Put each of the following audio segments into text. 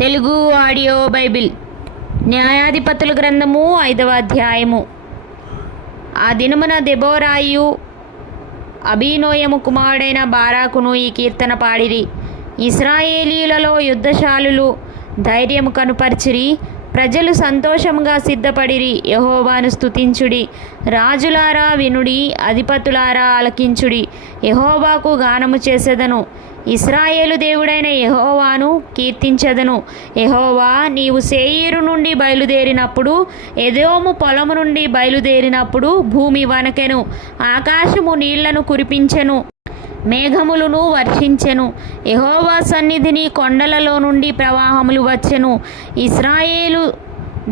Telugu audio Bible న్యాయాధిపతుల గ్రంథము 5వ అధ్యాయము. ఆ దినమున దెబోరాయు అబీనోయము కుమారుడైన బారాకును ఈ కీర్తన పాడిరి. ఇశ్రాయేలీయులలో యుద్ధశాలులు ధైర్యము కనుపర్చిరి, ప్రజలు సంతోషముగా సిద్ధపడిరి. యెహోవాను స్తుతించుడి, రాజులారా వినుడి, అధిపతులారా ఆలకించుడి. యెహోవాకు గానము చేసెదను, ఇశ్రాయేలు దేవుడైన యెహోవాను కీర్తించెదను. యెహోవా, నీవు శేయీరు నుండి బయలుదేరినప్పుడు, ఎదోము పొలము నుండి బయలుదేరినప్పుడు భూమి వణకెను, ఆకాశము నీళ్లను కురిపించెను, మేఘములను వర్షించెను. యెహోవా సన్నిధిని కొండలలో నుండి ప్రవాహములు వచ్చెను. ఇశ్రాయేలు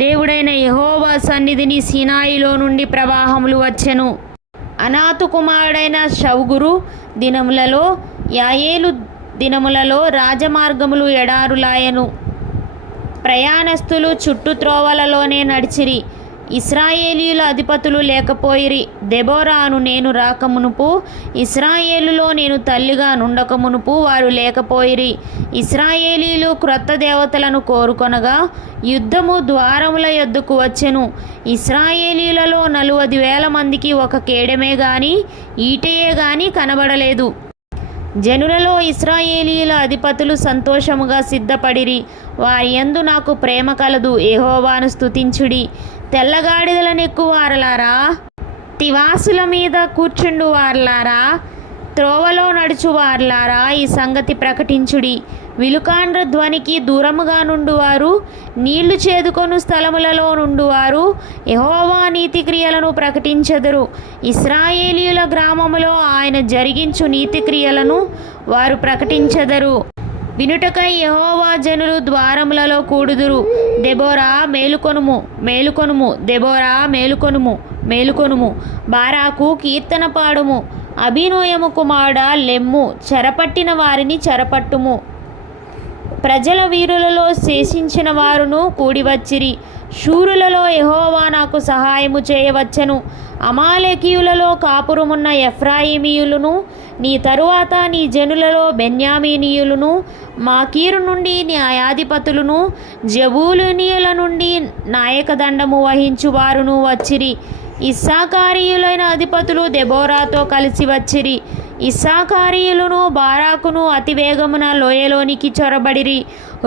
దేవుడైన యెహోవా సన్నిధిని సీనాయిలో నుండి ప్రవాహములు వచ్చెను. అనాతు కుమారుడైన షౌగురు దినములలో, యాయేలు దినములలో రాజమార్గములు ఎడారులాయను, ప్రయాణస్తులు చుట్టు త్రోవలలోనే నడిచిరి. ఇశ్రాయేలీయుల అధిపతులు లేకపోయిరి. దెబోరాను నేను రాకమునుపు, ఇశ్రాయేలులో నేను తల్లిగా నుండకమునుపు వారు లేకపోయిరి. ఇశ్రాయేలీయులు క్రొత్త దేవతలను కోరుకొనగా యుద్ధము ద్వారముల యొద్దకు వచ్చెను. ఇశ్రాయేలీయులలో 40,000 మందికి ఒక కేడమే గాని ఈటెయే గాని కనబడలేదు. జనులలో ఇశ్రాయేలీయుల అధిపతులు సంతోషముగా సిద్ధపడిరి. వారి యందు నాకు ప్రేమ కలదు. యెహోవాను స్తుతించుడి. తెల్లగాడిదలనెక్కు వారలారా, తివాసుల మీద కూర్చుండు వారలారా, త్రోవలో నడుచు వారలారా, ఈ సంగతి ప్రకటించుడి. విలుకాండ్ర ధ్వనికి దూరముగా నుండువారు, నీళ్లు చేదుకొను స్థలములలో నుండువారు యెహోవా నీతి క్రియలను ప్రకటించెదరు. ఇశ్రాయేలీయుల గ్రామములో ఆయన జరిగించు నీతి క్రియలను వారు ప్రకటించెదరు. వినుటకై యెహోవా జనులు ద్వారములలో కూడుదురు. దెబోరా మేలుకొనుము, మేలుకొనుము, దెబోరా మేలుకొనుము, మేలుకొనుము. బారాకు కీర్తన పాడుము. అబీనోయము కుమారుడా లెమ్ము, చెరపట్టిన వారిని చెరపట్టుము. ప్రజల వీరులలో శేషించిన వారును కూడివచ్చిరి. శూరులలో యెహోవా నాకు సహాయము చేయవచ్చెను. అమాలేకీయులలో కాపురమున్న ఎఫ్రాయిమీయులను, నీ తరువాత నీ జనులలో బెన్యామీనీయులను, మాకీరు నుండి న్యాయాధిపతులను, జబూలూనీయుల నుండి నాయకదండము వహించు వారును వచ్చిరి. ఇస్సాకారీయులైన అధిపతులు దెబోరాతో కలిసి వచ్చిరి. ఇస్సాకారీయులను బారాకును అతివేగమున లోయలోనికి చొరబడిరి.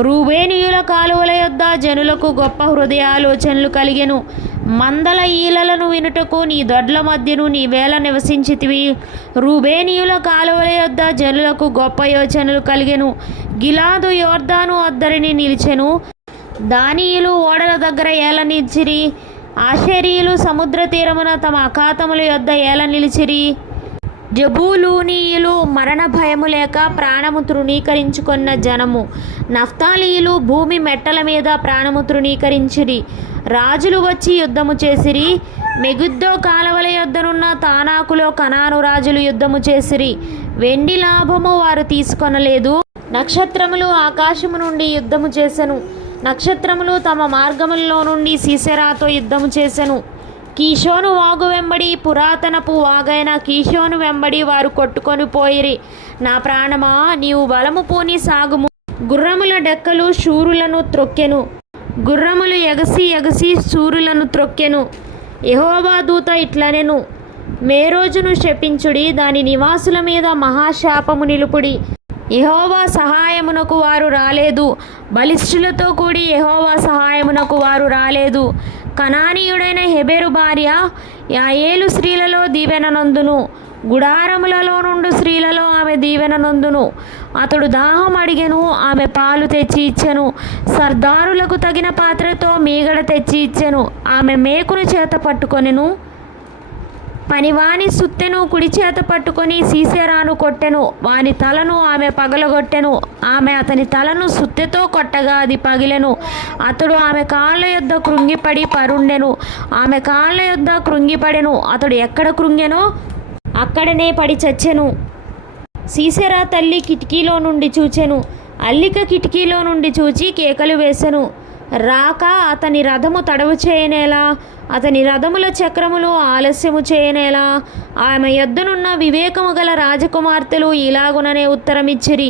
రూబేనీయుల కాలువల యొద్ద జనులకు గొప్ప హృదయాలోచనలు కలిగెను. మందల ఈలలను వినుటకు నీ దొడ్ల మధ్యను నీవేళ నివసించితివి. రూబేనీయుల కాలువల యొద్ద జనులకు గొప్ప యోచనలు కలిగెను. గిలాదు యోర్దాను అద్దరిని నిలిచెను. దానీయులు ఓడల దగ్గర ఏల నిలిచిరి. ఆషేరీయులు సముద్ర తీరమున తమ అఖాతముల యొద్ద ఏల నిలిచిరి. జబూలూనీయులు మరణ భయము లేక ప్రాణము తృణీకరించుకున్న జనము. నఫ్తాలీయులు భూమి మెట్టల మీద ప్రాణము తృణీకరించిరి. రాజులు వచ్చి యుద్ధము చేసిరి. మెగిద్దో కాలవల యొద్దనున్న తానాకులో కనాను రాజులు యుద్ధము చేసిరి. వెండి లాభము వారు తీసుకొనలేదు. నక్షత్రములు ఆకాశము నుండి యుద్ధము చేసెను. నక్షత్రములు తమ మార్గములలో నుండి సీసెరాతో యుద్ధము చేసెను. కీషోను వాగు వెంబడి, పురాతనపు వాగైన కీషోను వెంబడి వారు కొట్టుకొని పోయిరి. నా ప్రాణమా, నీవు బలము పూని సాగుము. గుర్రముల డెక్కలు శూరులను త్రొక్కెను. గుర్రములు ఎగసి ఎగసి శూరులను త్రొక్కెను. యెహోవా దూత ఇట్లనెను, మేరోజును శపించుడి, దాని నివాసుల మీద మహాశాపము నిలుపుడి. యెహోవా సహాయమునకు వారు రాలేదు. బలిష్ఠులతో కూడి యెహోవా సహాయమునకు వారు రాలేదు. కనానీయుడైన హెబెరు భార్య యాయేలు స్త్రీలలో దీవెన నొందును. గుడారములలో నుండి స్త్రీలలో ఆమె దీవెన నొందును. అతడు దాహం అడిగెను, ఆమె పాలు తెచ్చి ఇచ్చెను. సర్దారులకు తగిన పాత్రతో మీగడ తెచ్చి ఇచ్చెను. ఆమె మేకును చేత పట్టుకొనెను. పనివాని సుత్తెను కుడి చేత పట్టుకొని సీసెరాను కొట్టెను. వాని తలను ఆమె పగలగొట్టెను. ఆమె అతని తలను సుత్తెతో కొట్టగా అది పగిలెను. అతడు ఆమె కాళ్ళ యొద్ద కృంగిపడి పరుండెను. ఆమె కాళ్ళ యొద్ద కృంగిపడెను. అతడు ఎక్కడ కృంగెనో అక్కడనే పడి చచ్చెను. సీసెరా తల్లి కిటికీలో నుండి చూచెను. అల్లిక కిటికీలో నుండి చూచి కేకలు వేసెను. రాక అతని రథము తడవు చేయనేలా, అతని రథముల చక్రములు ఆలస్యము చేయనేలా. ఆమె యొద్దనున్న వివేకము గల రాజకుమార్తెలు ఇలాగుననే ఉత్తరమిచ్చిరి.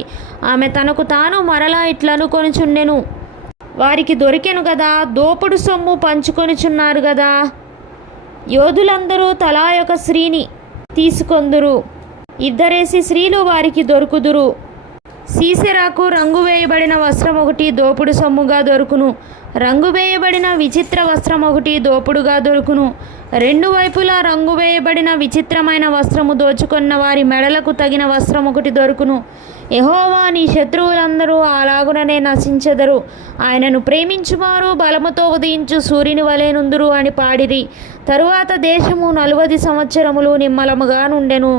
ఆమె తనకు తాను మరలా ఇట్లనుకొనుచుండెను, వారికి దొరికెను గదా, దోపుడు సొమ్ము పంచుకొనుచున్నారు గదా. యోధులందరూ తలా ఒక స్త్రీని తీసుకొందురు, 2 స్త్రీలు వారికి దొరుకుదురు. సీసెరాకు రంగు వేయబడిన వస్త్రం ఒకటి దోపుడు సొమ్ముగా దొరుకును, రంగు వేయబడిన విచిత్ర వస్త్రం ఒకటి దోపుడుగా దొరుకును. 2 వైపులా రంగు వేయబడిన విచిత్రమైన వస్త్రము దోచుకొన్న వారి మెడలకు తగిన వస్త్రం ఒకటి దొరుకును. యెహోవా, నీ శత్రువులందరూ అలాగుననే నశించెదరు, ఆయనను ప్రేమించువారు బలముతో ఉదయించు సూర్యుని వలె నుందురు అని పాడిరి. తరువాత దేశము 40 సంవత్సరములు నిమ్మలముగా నుండెను.